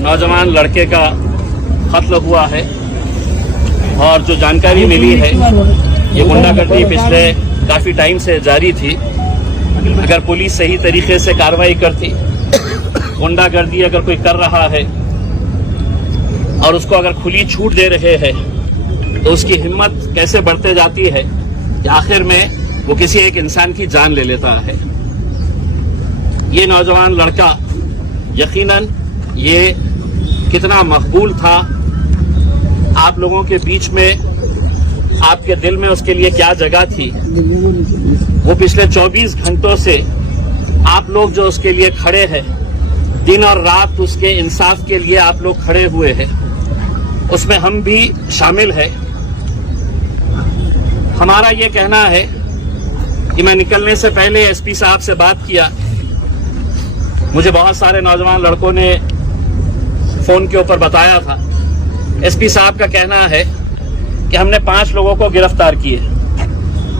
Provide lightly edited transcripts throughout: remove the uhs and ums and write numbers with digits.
नौजवान लड़के का कत्ल हुआ है और जो जानकारी मिली है ये गुंडागर्दी पिछले काफ़ी टाइम से जारी थी। अगर पुलिस सही तरीके से कार्रवाई करती, गुंडागर्दी अगर कोई कर रहा है और उसको अगर खुली छूट दे रहे हैं तो उसकी हिम्मत कैसे बढ़ते जाती है कि आखिर में वो किसी एक इंसान की जान ले लेता है। ये नौजवान लड़का यकीनन ये कितना मकबूल था, आप लोगों के बीच में, आपके दिल में उसके लिए क्या जगह थी, वो पिछले 24 घंटों से आप लोग जो उसके लिए खड़े हैं, दिन और रात उसके इंसाफ के लिए आप लोग खड़े हुए हैं, उसमें हम भी शामिल हैं। हमारा ये कहना है कि मैं निकलने से पहले एसपी साहब से बात किया। मुझे बहुत सारे नौजवान लड़कों ने फोन के ऊपर बताया था। एसपी साहब का कहना है कि हमने 5 लोगों को गिरफ्तार किए।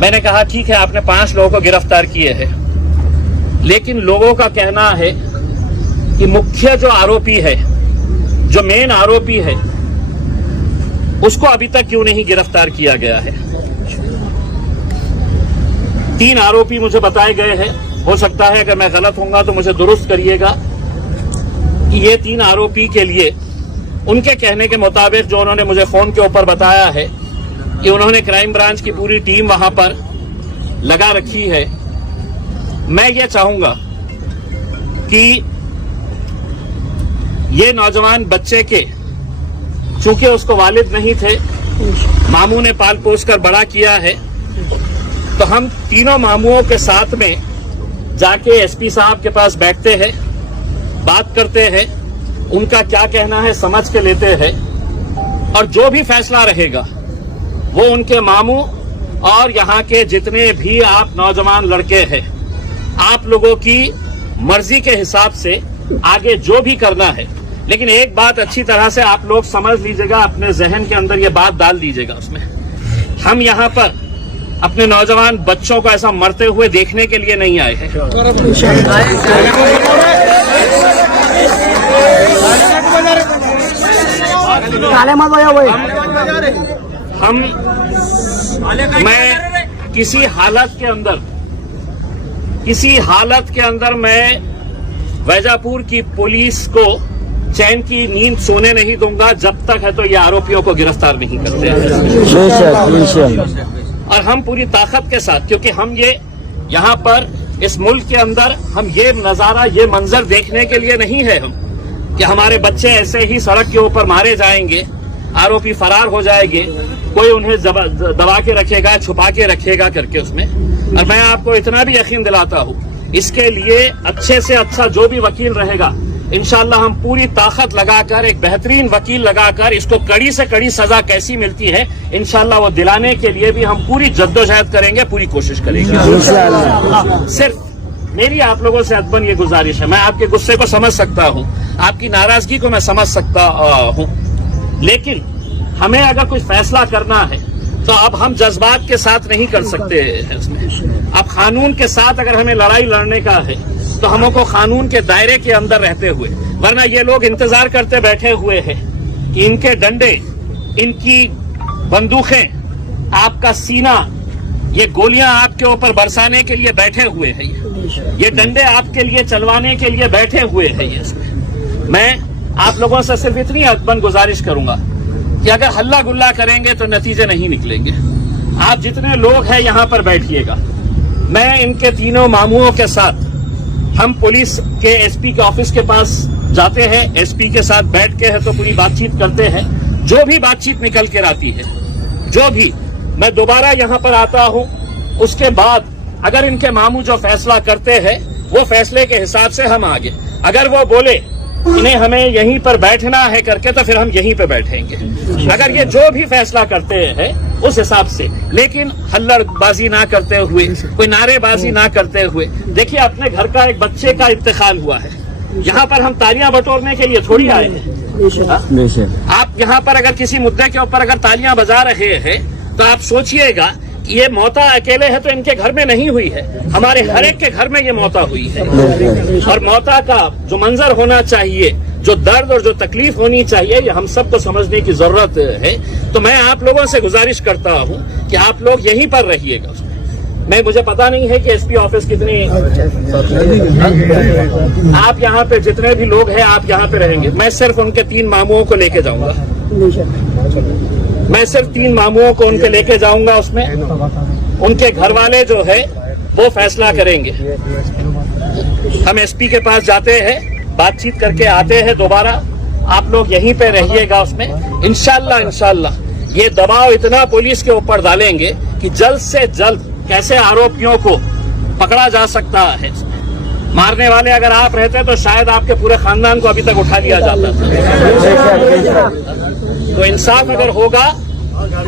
मैंने कहा ठीक है, आपने 5 लोगों को गिरफ्तार किए हैं, लेकिन लोगों का कहना है कि मुख्य जो आरोपी है, जो मेन आरोपी है, उसको अभी तक क्यों नहीं गिरफ्तार किया गया है। 3 आरोपी मुझे बताए गए हैं। हो सकता है अगर मैं गलत होऊंगा तो मुझे दुरुस्त करिएगा कि ये 3 आरोपी के लिए उनके कहने के मुताबिक जो उन्होंने मुझे फोन के ऊपर बताया है कि उन्होंने क्राइम ब्रांच की पूरी टीम वहां पर लगा रखी है। मैं ये चाहूंगा कि ये नौजवान बच्चे के, चूंकि उसको वालिद नहीं थे, मामू ने पाल पोस कर बड़ा किया है, तो हम तीनों मामुओं के साथ में जाके एसपी साहब के पास बैठते हैं, बात करते हैं, उनका क्या कहना है समझ के लेते हैं, और जो भी फैसला रहेगा वो उनके मामू और यहाँ के जितने भी आप नौजवान लड़के हैं, आप लोगों की मर्जी के हिसाब से आगे जो भी करना है। लेकिन एक बात अच्छी तरह से आप लोग समझ लीजिएगा, अपने जहन के अंदर ये बात डाल दीजिएगा उसमें, हम यहाँ पर अपने नौजवान बच्चों को ऐसा मरते हुए देखने के लिए नहीं आए हैं। मैं किसी हालत के अंदर मैं वैजापुर की पुलिस को चैन की नींद सोने नहीं दूंगा जब तक है तो ये आरोपियों को गिरफ्तार नहीं करते हैं। और हम पूरी ताकत के साथ, क्योंकि हम ये यहाँ पर इस मुल्क के अंदर हम ये नजारा, ये मंजर देखने के लिए नहीं है हम कि हमारे बच्चे ऐसे ही सड़क के ऊपर मारे जाएंगे, आरोपी फरार हो जाएंगे, कोई उन्हें दबा के रखेगा, छुपा के रखेगा करके उसमें। और मैं आपको इतना भी यकीन दिलाता हूँ, इसके लिए अच्छे से अच्छा जो भी वकील रहेगा, इंशाल्लाह हम पूरी ताकत लगाकर, एक बेहतरीन वकील लगाकर, इसको कड़ी से कड़ी सजा कैसी मिलती है इंशाल्लाह वो दिलाने के लिए भी हम पूरी जद्दोजहद करेंगे, पूरी कोशिश करेंगे। सिर्फ मेरी आप लोगों से अदबन ये गुजारिश है, मैं आपके गुस्से को समझ सकता हूँ, आपकी नाराजगी को मैं समझ सकता हूँ, लेकिन हमें अगर कोई फैसला करना है तो अब हम जज्बात के साथ नहीं कर सकते हैं उसमें। अब कानून के साथ अगर हमें लड़ाई लड़ने का है तो हमको कानून के दायरे के अंदर रहते हुए, वरना ये लोग इंतजार करते बैठे हुए हैं कि इनके डंडे, इनकी बंदूकें, आपका सीना, ये गोलियां आपके ऊपर बरसाने के लिए बैठे हुए हैं, ये डंडे आपके लिए चलवाने के लिए बैठे हुए हैं। ये मैं आप लोगों से सिर्फ इतनी अदबन गुजारिश करूंगा कि अगर हल्ला गुल्ला करेंगे तो नतीजे नहीं निकलेंगे। आप जितने लोग हैं यहाँ पर बैठिएगा, मैं इनके तीनों मामुओं के साथ हम पुलिस के एसपी के ऑफिस के पास जाते हैं, एसपी के साथ बैठ के है तो पूरी बातचीत करते हैं। जो भी बातचीत निकल कर आती है, जो भी, मैं दोबारा यहाँ पर आता हूँ, उसके बाद अगर इनके मामू जो फैसला करते हैं वो फैसले के हिसाब से हम आगे, अगर वो बोले इन्हें हमें यहीं पर बैठना है करके तो फिर हम यहीं पे बैठेंगे। अगर ये जो भी फैसला करते हैं उस हिसाब से, लेकिन हल्लड़बाजी ना करते हुए, कोई नारेबाजी ना करते हुए। देखिए, अपने घर का एक बच्चे का इंतकाल हुआ है, यहाँ पर हम तालियां बटोरने के लिए थोड़ी आए हैं। आप यहाँ पर अगर किसी मुद्दे के ऊपर अगर तालियां बजा रहे हैं तो आप सोचिएगा कि ये मौता अकेले है तो इनके घर में नहीं हुई है, हमारे हर एक के घर में ये मौता हुई है। और मौता का जो मंजर होना चाहिए जो दर्द और जो तकलीफ होनी चाहिए ये हम सबको समझने की जरूरत है। तो मैं आप लोगों से गुजारिश करता हूं कि आप लोग यहीं पर रहिएगा। मुझे पता नहीं है कि एसपी ऑफिस कितनी, आप यहाँ पे जितने भी लोग हैं आप यहाँ पे रहेंगे। मैं सिर्फ उनके 3 मामुओं को लेके जाऊंगा, मैं सिर्फ 3 मामुओं को उनके लेके जाऊंगा। उसमें उनके घर वाले जो है वो फैसला करेंगे। हम एसपी के पास जाते हैं, बातचीत करके आते हैं दोबारा। आप लोग यहीं पे रहिएगा। उसमें इंशाल्लाह ये दबाव इतना पुलिस के ऊपर डालेंगे कि जल्द से जल्द कैसे आरोपियों को पकड़ा जा सकता है। मारने वाले अगर आप रहते तो शायद आपके पूरे खानदान को अभी तक उठा लिया जाता था। तो इंसाफ अगर होगा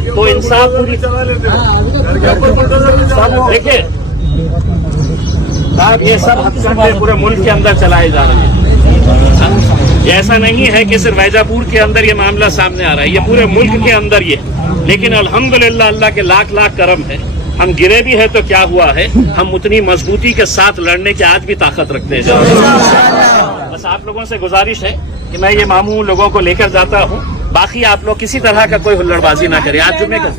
तो इंसाफ पूरी, देखिए आप ये सब हत्याकांड पूरे मुल्क के अंदर चलाए जा रहे हैं। ऐसा नहीं है कि सिर्फ वैजापुर के अंदर ये मामला सामने आ रहा है, ये पूरे मुल्क के अंदर ये। लेकिन अल्हम्दुलिल्लाह अल्लाह के लाख लाख करम है, हम गिरे भी है तो क्या हुआ है, हम उतनी मजबूती के साथ लड़ने की आज भी ताकत रखते हैं। बस आप लोगों से गुजारिश है कि मैं ये मामू लोगों को लेकर जाता हूँ, बाकी आप लोग किसी तरह का कोई हुल्लड़बाजी ना करें। आज जुम्मे का